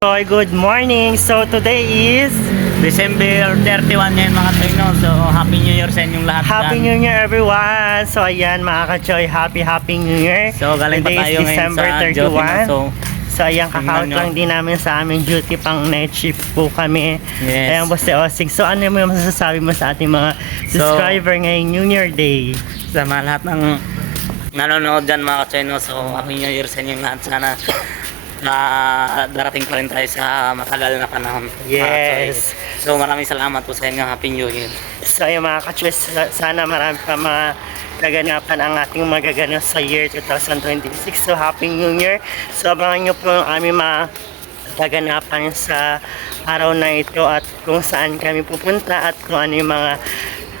Hoy, good morning. So today is December 31 ngayon mga Trino. So Happy New Year sa inyong lahat. Happy New Year everyone. So ayan mga ka-Choy, Happy New Year. So galing pa Today tayo is ngayon December sa 31. Jotino. So ayan, tingnan kakount nyo. lang din namin sa aming duty pang night shift po kami. Yes. Ayan po si Osig. So ano mo yung masasabi mo sa ating mga subscriber ngayong New Year Day? Sa mga lahat ng nanonood dyan mga Trino. So Happy New Year sa inyong lahat. Sana darating pa rin tayo sa matagal na panahon. Yes. So maraming salamat po sa inyo. Happy New Year. So ayun mga ka-Choy, sana marami pa mga kaganapan ang ating magaganap sa year 2026. So Happy New Year. So abangan nyo po yung aming mga kaganapan sa araw na ito at kung saan kami pupunta at kung ano yung mga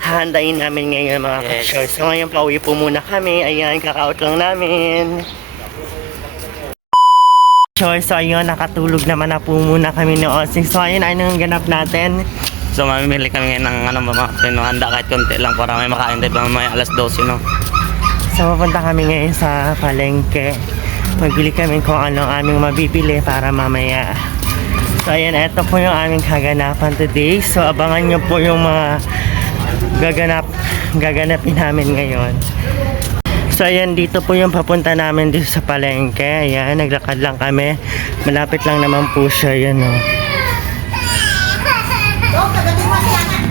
hahandain namin ngayon mga Yes. ka-Choy. So ngayon pauwi po muna kami. Ayan, kaka-out lang namin. Choy, so ayun, nakatulog naman na po muna kami ni Osing. So ayun, ano yung ganap natin? So mamimili kami ngayon ng mga Trino. Handa kahit konti lang para may makain tayo may alas 12 no. So pupunta kami ngayon sa palengke. Magbili kami kung ano ang aming mabibili para mamaya. So ayan, eto po yung aming kaganapan today. So abangan nyo po yung mga gaganapin namin ngayon. So ayan, dito po yung papunta namin dito sa palengke. Ayan, naglakad lang kami. Malapit lang naman po siya, yun o.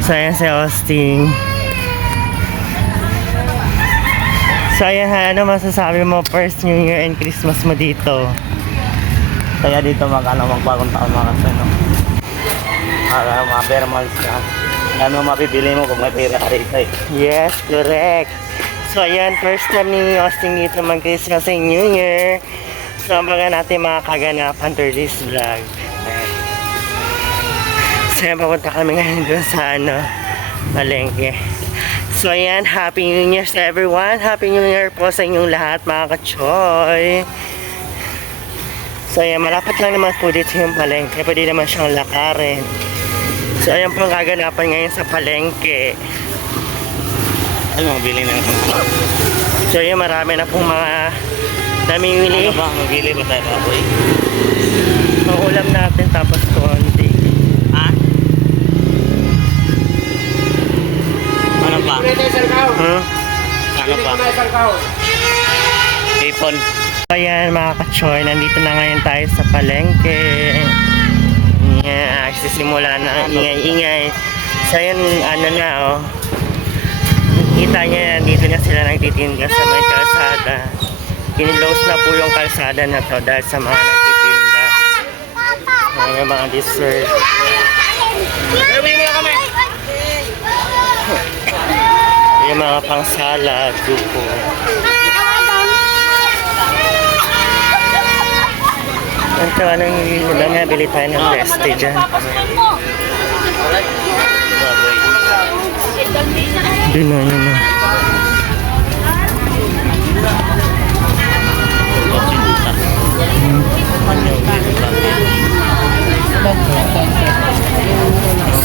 So ayan si Austin. So ayan, ano masasabi mo first New Year and Christmas mo dito? Kaya dito magbagong taon mga Trino. Mga bear months na. Ano mabibili mo kung may pera ka rito eh. Yes, correct. So ayan, first time ni Austin dito mag-Christmas and New Year. So abangan natin mga kaganapan for this vlog. Ayan. So ayan, papunta kami ngayon dun sa palengke. So ayan, Happy New Year sa everyone. Happy New Year po sa inyong lahat mga ka-Choy. So ayan, malapit lang naman po dito yung palengke. Pwede naman siyang lakarin. So ayan po ang kaganapan ngayon sa palengke. Ano mabili na ito? So yun, marami na pong mga namimili. Ano ba? Mabili ba tayo baboy? Ang ulam natin tapos konti. Ha? Ano pa? Ano pa? Ipon. So ayan mga ka-Choy, nandito na ngayon tayo sa palengke. Yeah, sisimula na ang ingay-ingay. So yun, ano na oh. Kita niya, dito na sila nagtitinda sa may kalsada. Kinilose na po yung kalsada na to dahil sa mga nagtitinda. Yung mga dessert. Yung mga pang salad, dupo. Ang tawa nang ilan nga, bili tayo ng reste dyan. Baboy. Doon na, yun na.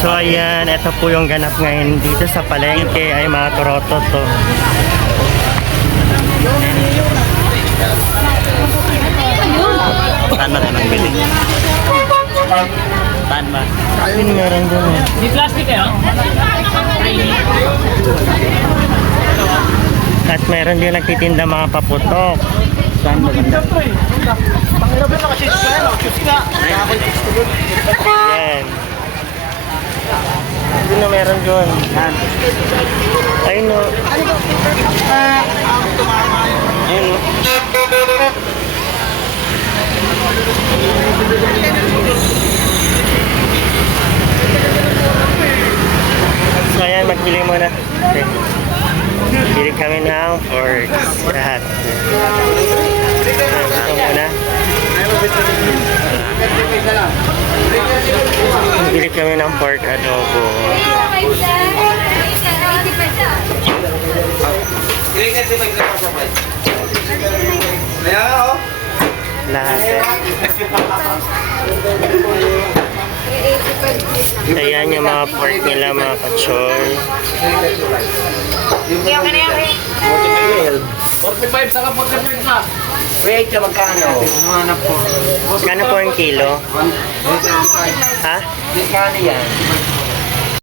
So ayan, ito po yung ganap ngayon dito sa palengke ay mga toroto to. Saan ba tayo nagbili? Saan ba? Ayun, meron doon eh. Di plastic eh, oh? At meron din nagtitinda mga paputok. Saan ba ganda? Yan. Doon na meron doon. Ayun o. Ayun o. So ayan, magbili muna. Okay. Bili kami ng forks. Lahat. Ito muna. Bili kami ng pork adobo. Lahat. Ayan yung mga pork nila mga ka-Choy. 45 saka 45 pa. Wait, magkano? Hanap po. Magkano po ang kilo? Ha? Magkano yan?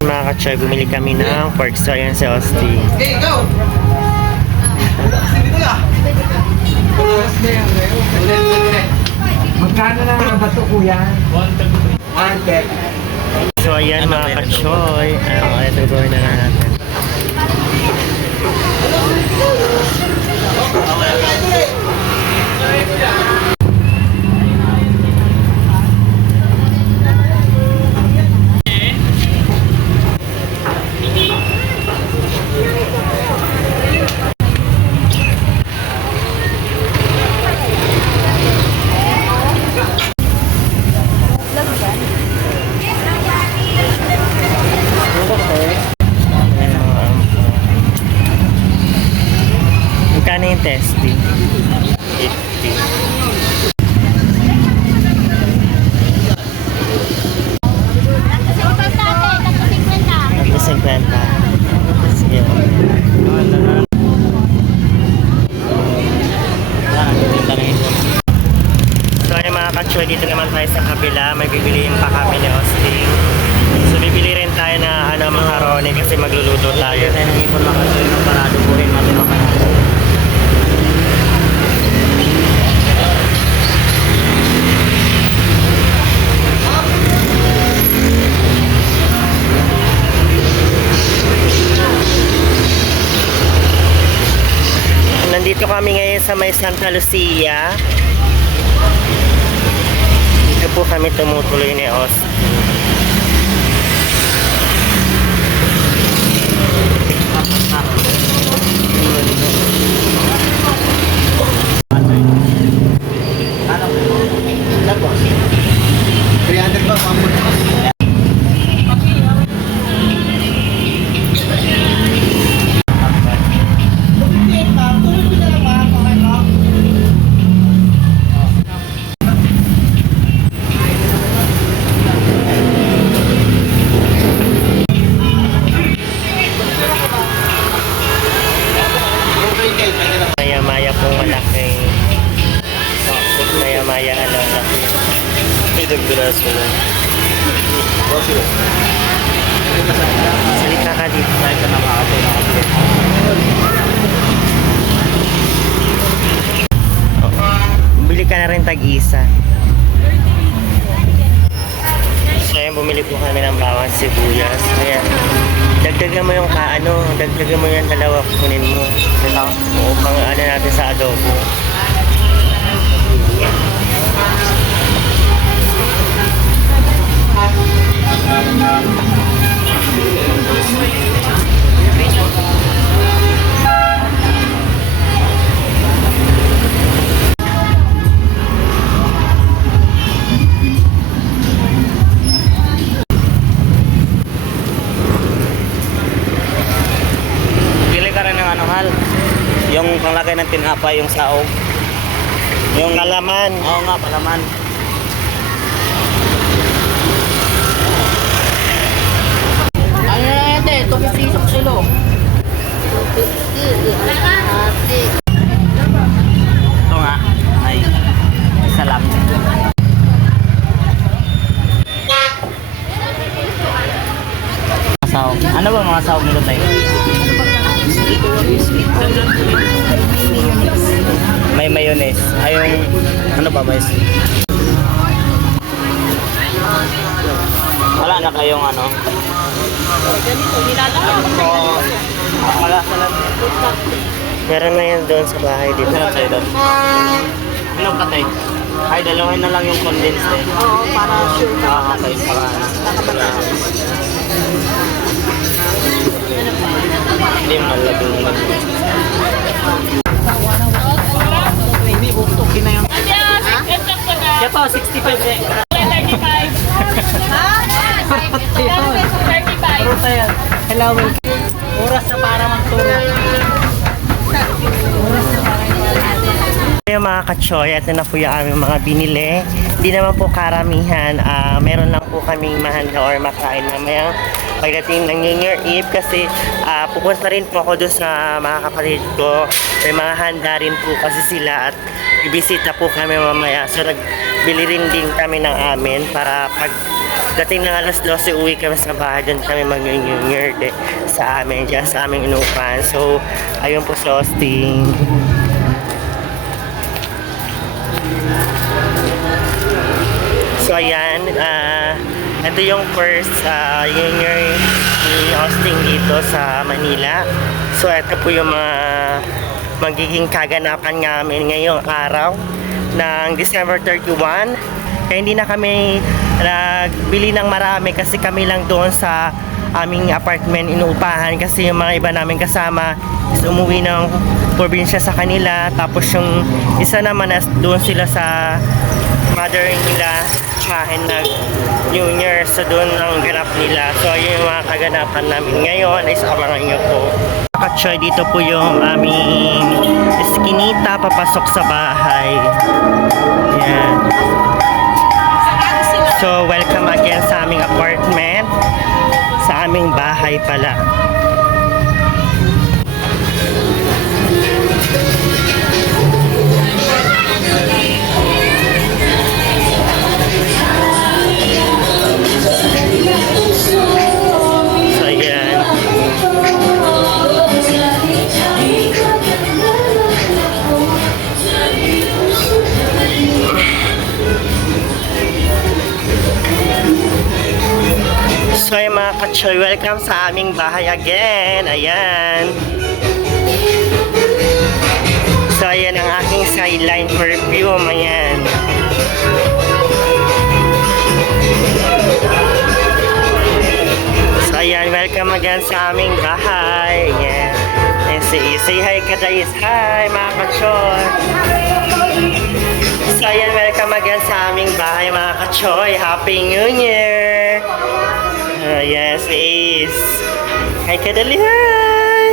Mga ka-choy, bumili kami ng pork so yan si Austin. Okay, go! Magkano na ang bato kuya? 130. So ayan mga ka-choy, ito gawin na lang natin. Magkano yung testing? 50. Ano 50? Sige. So ayun mga ka-choy, dito naman tayo sa kabila. May bibiliin pa kami ni Austin. So bibili rin tayo na macaroni kasi magluluto tayo. Kaya nangipon lang kasi yung parado po rin natin ang kanal. Nandito kami ngayon sa may Santa Lucia. Dito po kami tumutuloy ni Austin. Ano? Tapos? 300 ba? Maya-maya pong malaking maya-maya laki. Pinagduras ko lang. Salita ka dito. Dahil ka na makapag Bili ka na rin tag-isa. So ayan, bumili po kami ng bawang sibuyas. Ayan. Dagdagan mo yung dagdagan mo yung dalawa, kunin mo. Ito? Oo, pang natin sa adobo. Pili ka rin ng ano, Hal? Yung panglagay ng tinapay, yung saog. Yung Kalaman. Oo nga, palaman. Ano na yan din? 250 isang kilo. Ito nga. Ay, isa lang. Saog. Ano ba mga saog nito tayo? May mayonnaise. Ay, yung ano ba, mais? Wala na kayong ano? Oo. Wala sa lang. Meron na yan doon sa bahay dito. Meron sa'yo doon. Ano ka tayo? Ay, dalawin na lang yung condensed eh. Oo, para sure ka. Okay, para hindi malaging Kaya po, 65 eh. 35. Ha? 35. Ruta yan. Hello, oras na para magturo. Yung mga kachoy, ito na po yung aming mga binili. Hindi naman po karamihan. Meron lang po kaming mahanda or makain mamaya pagdating ng New Year Eve kasi pupunta rin po ako doon sa mga kapatid ko. May mga handa rin po kasi sila at ibisita po kami mamaya. So nagbili rin din kami ng amin para pag dating ng alas 12 uwi kami sa bahay. Doon kami mag-New Year sa amin, dyan sa aming inuupahan. So ayun po sa Austin. So ayan, ito yung first New Year ni Austin dito sa Manila. So ito po yung mga magiging kaganapan namin ngayong araw ng December 31. Kaya hindi na kami nagbili ng marami kasi kami lang doon sa aming apartment inuupahan kasi yung mga iba namin kasama is umuwi ng probinsya sa kanila. Tapos yung isa naman doon sila sa mother nila tsahin nag New Year, so doon ang ganap nila. So ayun yung mga kaganapan namin ngayon, ay abangan nyo po. Kachoy, dito po yung aming eskinita papasok sa bahay. Yan. So welcome again sa aming apartment, sa aming bahay pala. So ayan. So ay mga kachoy, welcome sa aming bahay again. Ayan. So ayan ang aking sideline perfume. Ayan. So ayan, welcome again sa aming bahay. Ayan. And say hi ka guys. Hi mga kachoy. So ayan, welcome again sa aming bahay mga kachoy. Happy New Year! Yes, is. Hi kadali, hi!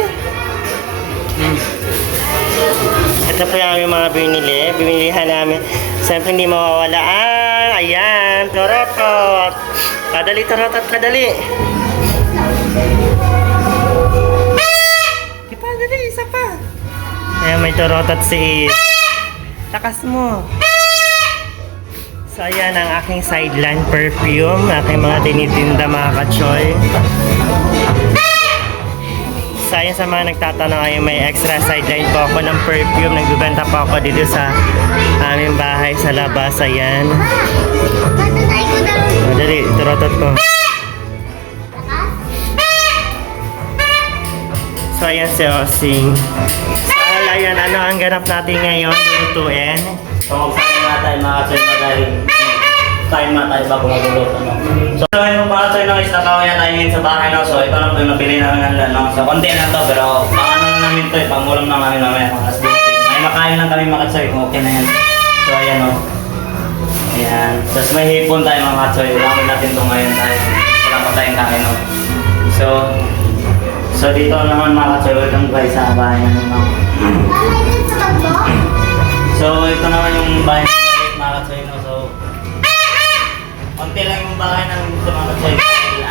Ito po yung aming mga binili. Binilihan namin. Siyempre hindi mawawala. Ayan, torotot. Kadali, torotot, kadali. Kadali, isa pa. Ayan, may torotot si Is. Takas mo. So ayan ang aking sideline perfume, aking mga tinitinda mga kachoy. So ayan sa mga nagtatanong, ay may extra sideline po ako ng perfume. Nagbibenta po ako dito sa aming bahay sa labas. Ayan. Madali, turotot ko. So ayan si Osing. So ayan, ano ang ganap natin ngayon? Lulutuin. So, magsabi nga tayo mga kachoy magaling. Time na tayo bago magluluto. So, yung mga kachoy is nakawaya tayo ngayon sa bahay. No? So, ito lang po yung nabili namin ng no? So, konti na to. Pero, paano na namin ito? Pangulam na namin mamaya. May makain lang kami mga kachoy. Okay na yan. So, ayan o. Ayan. Tapos may hipon tayo mga kachoy. Ulangan natin ito ngayon tayo. Wala pa tayong kain o. So, dito naman mga kachoy. Welcome guys sa bahay namin. No? So, ito naman yung bahay ng mga kachoy, no? So, konti lang yung bahay ng mga kachoy.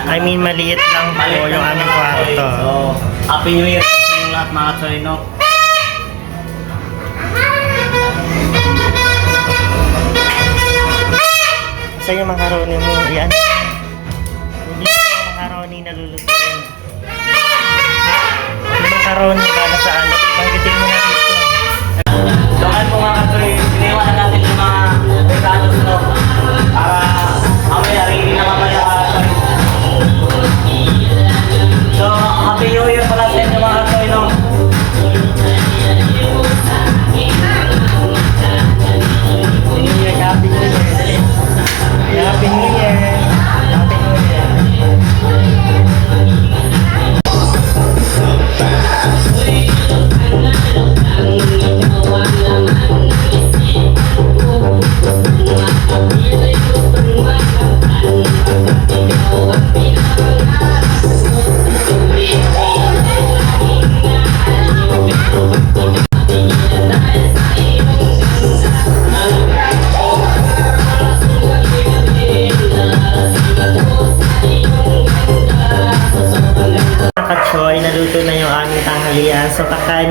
I mean, maliit lang po yung aming kwarto. So, Happy New Year sa inyong lahat mga kachoy, no? Saan yung macaroni mo? Yan. Hindi yung macaroni na lulutuin. Yung macaroni ba na saan? Banggitin mo na dito. So, ano po mga kachoy, iniwan na natin yung mga regalos, no? Para mamaya, rin na mamaya. So, Happy New Year pala sa inyo mga kachoy, no? Happy New Year. Happy New Year. Happy New Year.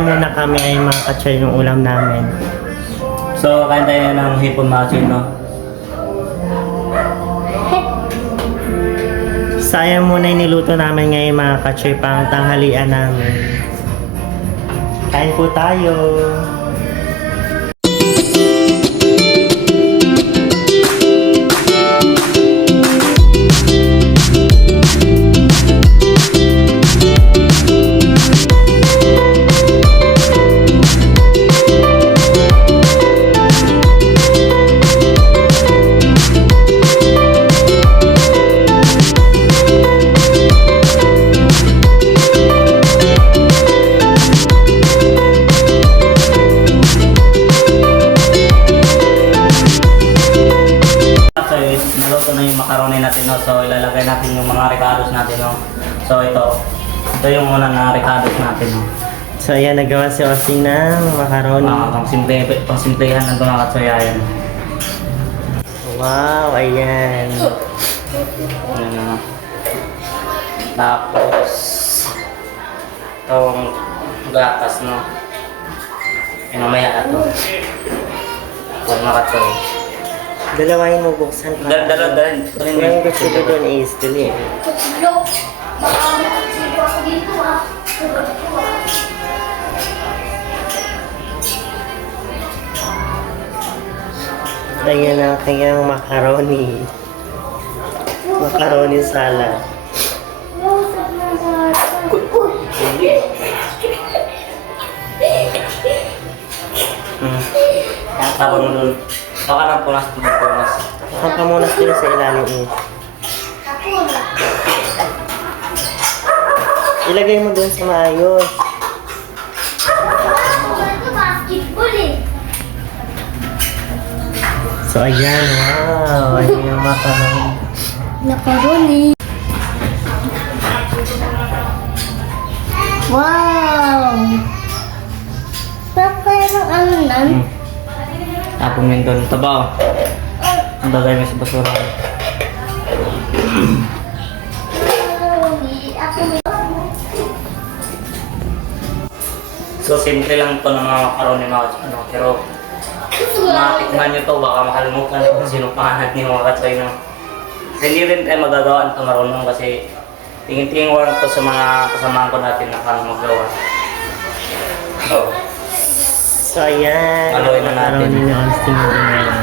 muna kami ay mga katsoy yung ulam namin. So, kain tayo ng hipon mga katsoy, no? Sayang muna yung niluto namin ngayon mga katsoy pang tanghalian namin. Kain po tayo. Naluto na yung macaroni natin, no? So, ilalagay natin yung mga ricados natin, no? So, ito yung una na ricados natin, no? So ayan, nagawa si Austin ng macaroni. Pang simplehan ng mga katsoyayan. Wow, ayan. Ayan na. Tapos, itong gatas, no? Yung mamaya ito. Huwag mga katsoy. Dalawahin mo buksan. Dala. Yung gusto ko doon is dali. Ayan ang kanyang macaroni. Macaroni salad. Tapos mo doon. Baka ng punas. Ang pamunas din sa ilalim eh. Ilagay mo doon sa maayos. So ayan, wow. Ayan yung macaroni. Macaroni. Wow! Parang ano nan? Tapos mo yun doon. Tabaw. Ang bagay mo sa basura. So, simple lang to ng mga macaroni mga ano, pero matikman nyo to, baka makalimutan kung sino pangalan ni mga katsoy, no? Hindi rin tayo magagawa ito marunong kasi tingin-tingin ko lang to sa mga kasamahan ko natin na paano magawa. So, So ayan, Haluin na natin. macaroni ni Austin yung ginawa.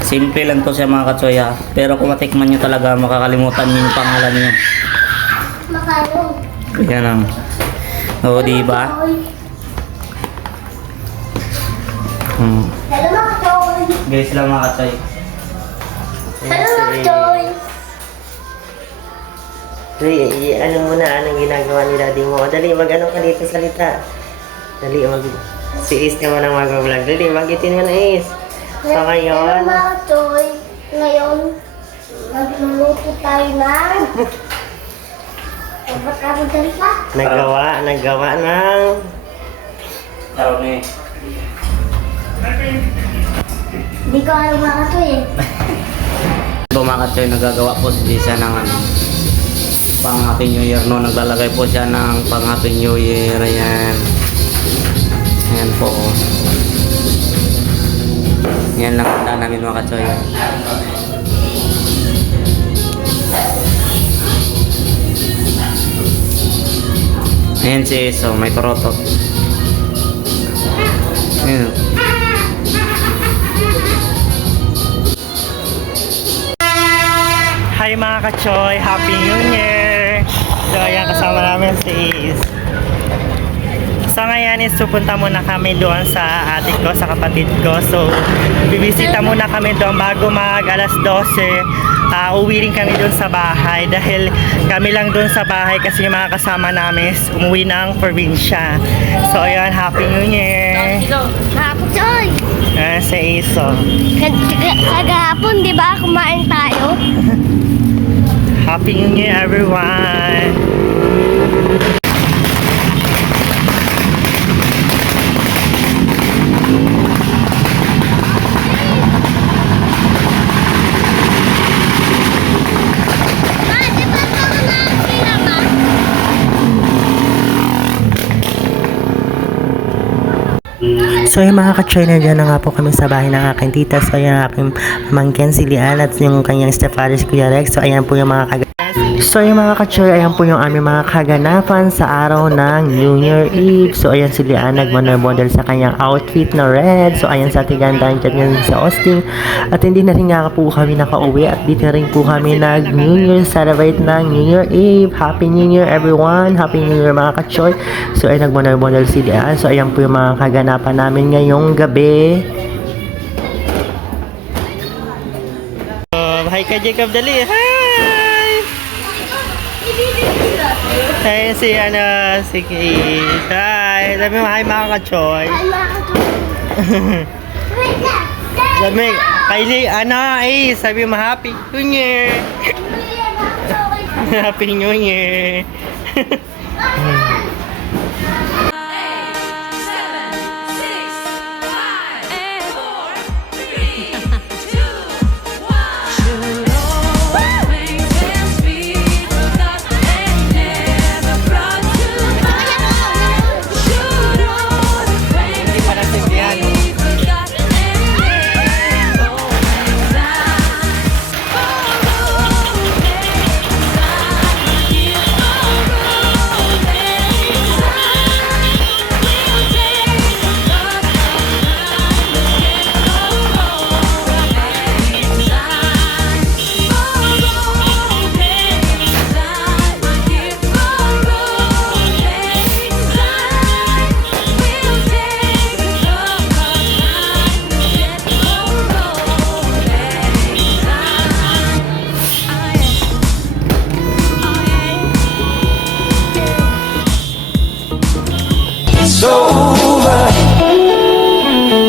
simple lang to sa mga katsoy, ha? Pero kung matikman nyo talaga, makakalimutan nyo yung pangalan nyo. Macaroni. Yan ang. Oo, diba? Hello mga toy! Guys lang mga katsoy. Hello mga toy! Dali, ano mo na, anong ginagawa ni daddy mo? Dali, mag-ano ka dito salita. Dali, si Ace naman ang mag-vlog. Dali, magitin mo na Ace. So Hello ngayon, mga toy! Ngayon, magluluto tayo ng... Dapat ako dali pa? naggawa ng... Taro ni. Hindi ko alam mga toy eh. Ito mga katsoy, nagagawa po si Lisa ng ano, pang Happy New Year, no? Naglalagay po siya ng pang Happy New Year. Ayan. Ayan po. Oh. Yan lang handa namin mga katsoy. Ayan si Eso, may korotot. Ayan. Hi mga kachoy, Happy New Year! So ayan, kasama namin si Ace. So ngayon is pupunta muna kami doon sa ate ko, sa kapatid ko. So bibisita muna kami doon bago mag alas 12. Uwi rin kami doon sa bahay dahil kami lang doon sa bahay kasi yung mga kasama namin is umuwi ng probinsya. So ayan, Happy New Year! Hapon toy! Si Ace. Oh. Kagahapon, di ba, kumain tayo? Happy New Year everyone! So yung mga ka-choy, nandiyan na nga po kami sa bahay ng aking tita. So yung aking pamangkin si Lian at yung kanyang stepfather si Kuya Rex. So ayan po yung mga So yung mga ka-choy, ayan po yung aming mga kaganapan sa araw ng New Year Eve. So ayan si Lian nag-model sa kanyang outfit na red. So ayan sa tigandaan dyan sa Austin. At hindi na rin nga po kami nakauwi at dito rin po kami nag-New Year celebrate ng New Year Eve. Happy New Year everyone! Happy New Year mga ka-choy! So ayan nag-model si Lian. So ayan po yung mga kaganapan namin ngayong gabi. Hi ka Jacob, dali! Hi! Hi si si Kate. Hi! Sabi mo hi mga ka-choy. Sabi Kylie, sabi mo happy New Year. Happy New Year. Over.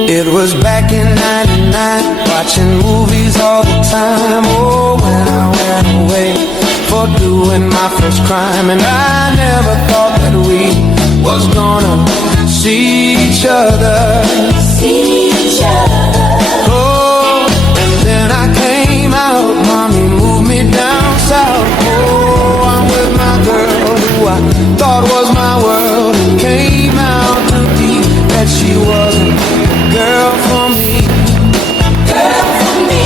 It was back in '99, watching movies all the time. Oh, when I went away for doing my first crime, and I never thought that we was gonna see each other. Oh, and then I came out, mommy moved me down south. Oh, I'm with my girl who I thought was my world. It came out to be that she wasn't a girl for me. Girl for me.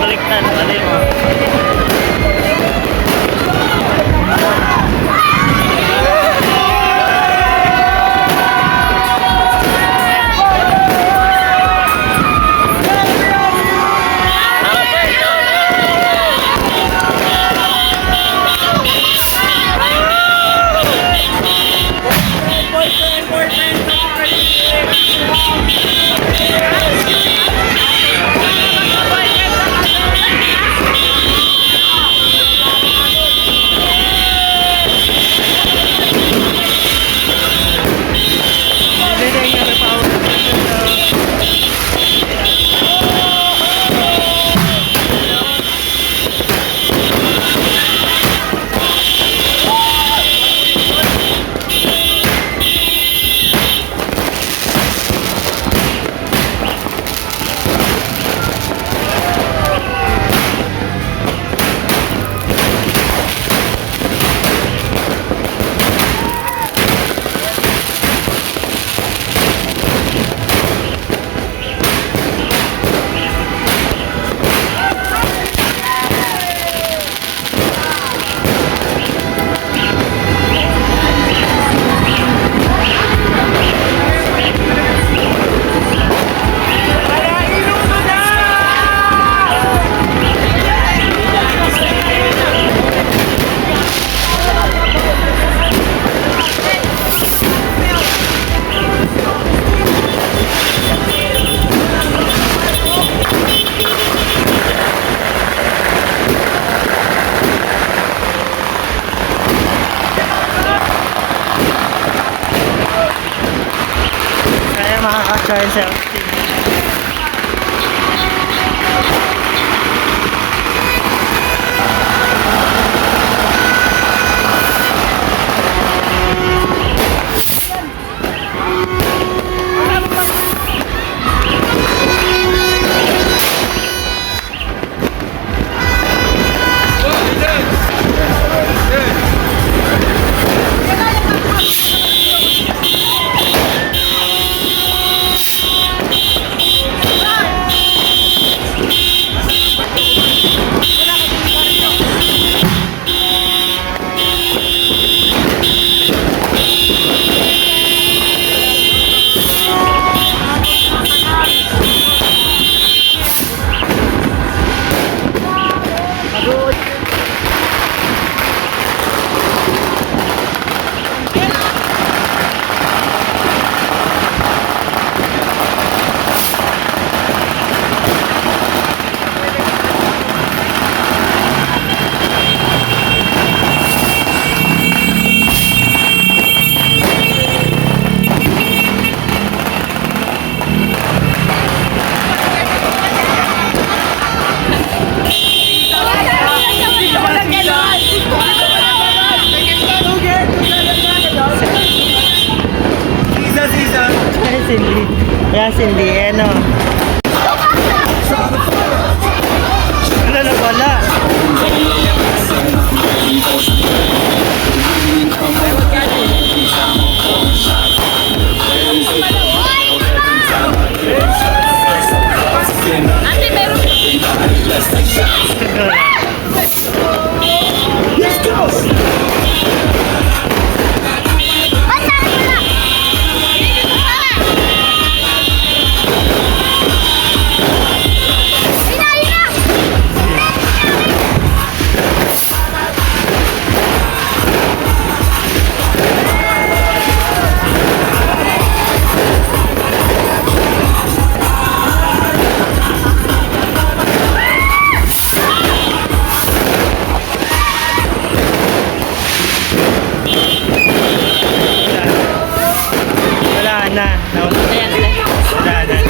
Baliktad, dali mo. Makaka-try sa Cindy. Ayan, Cindy. Ano? Wala na pala. Ate, meron. Wala na. Wala na.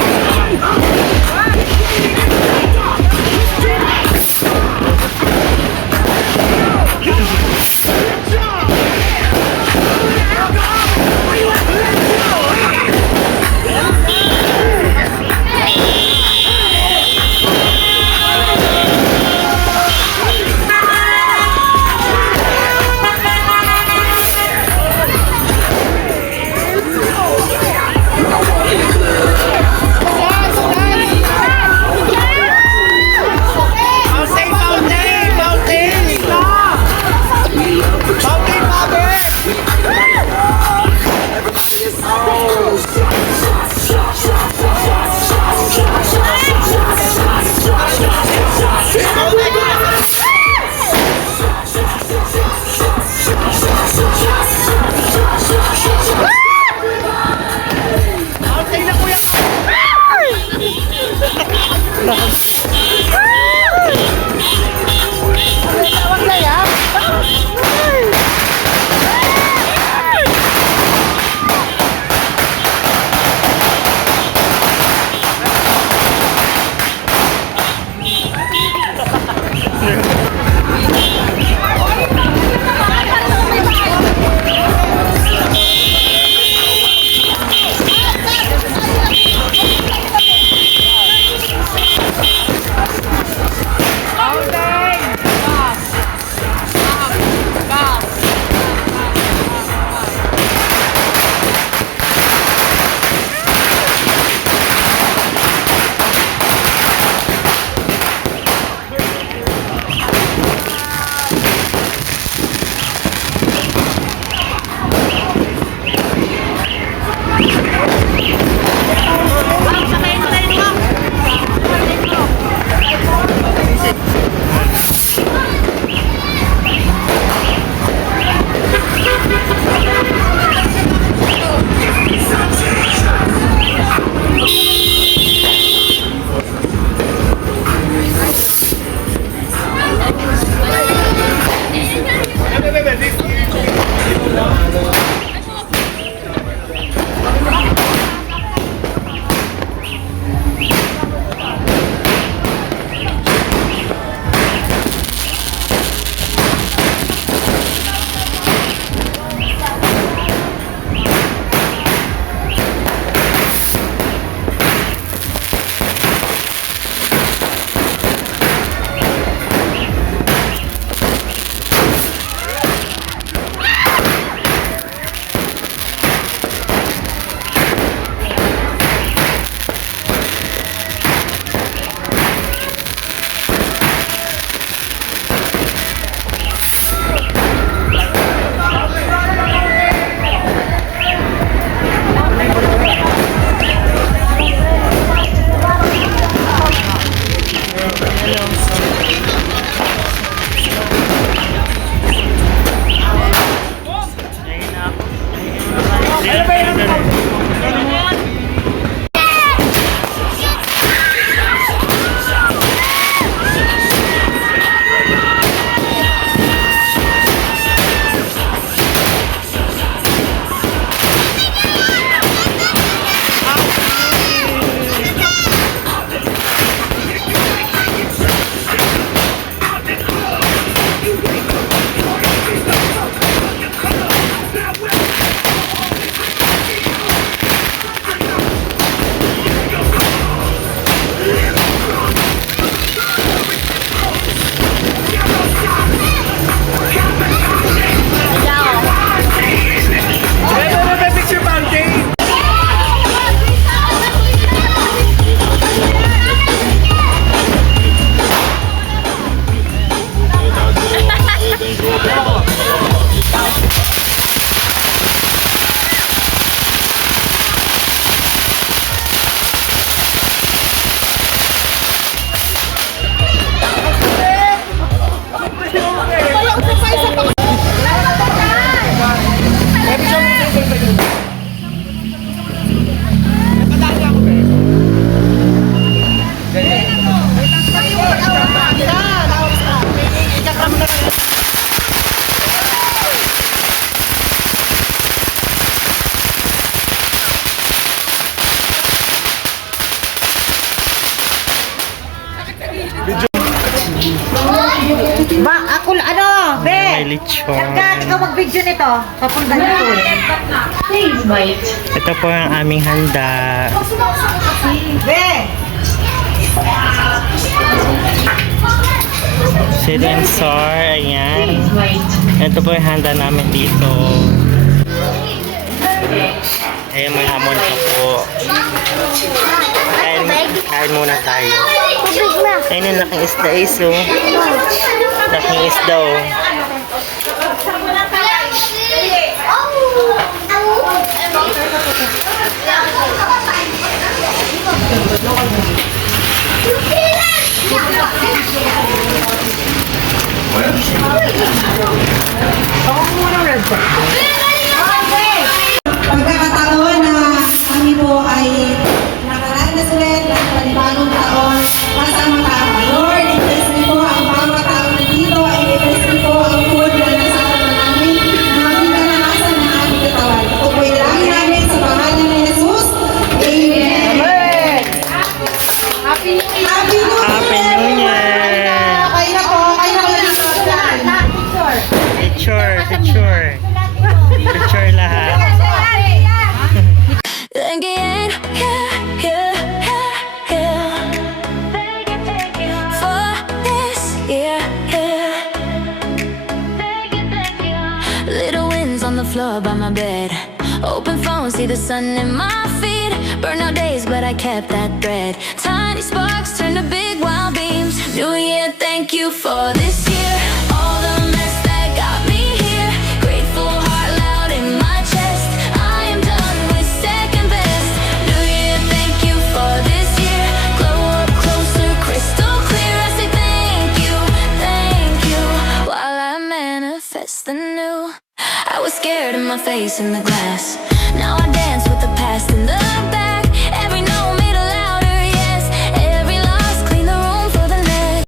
Ako, ano, May be? lechon. Sagkat, ikaw mag-video nito. Papunta dito. Ito po ang aming handa. Be! Sweet and sour, ayan. Ito po yung handa namin dito. Ayan, may hamon pa po. Kain muna tayo. Ayun yung laking isda, Iso. Laking isda, oh. Pagkakataon na kami po ay nakaranas ulit ng panibagong taon kasama ka. Lord, i-bless niyo po ang bawat tao na dito. I-bless niyo po ang food na nasa katawan namin na maging kalakasan ng aming katawan. Ito po ilangin namin sa pangalan ni Jesus. Amen. Happy New Year! Happy New Year! Kayo na po. Kayo na lang. Picture, picture. Picture lahat. Again, for this year, little winds on the floor by my bed. Open phone, see the sun in my feet. Burnout days, but I kept that thread. Tiny sparks turn to big wild beams. New Year, thank you for this year. All the mess that got me here. Grateful heart loud in my chest. I am done with second best. New Year, thank you for this year. Glow up closer, crystal clear. I say thank you, while I manifest the new. I was scared of my face in the glass. Now I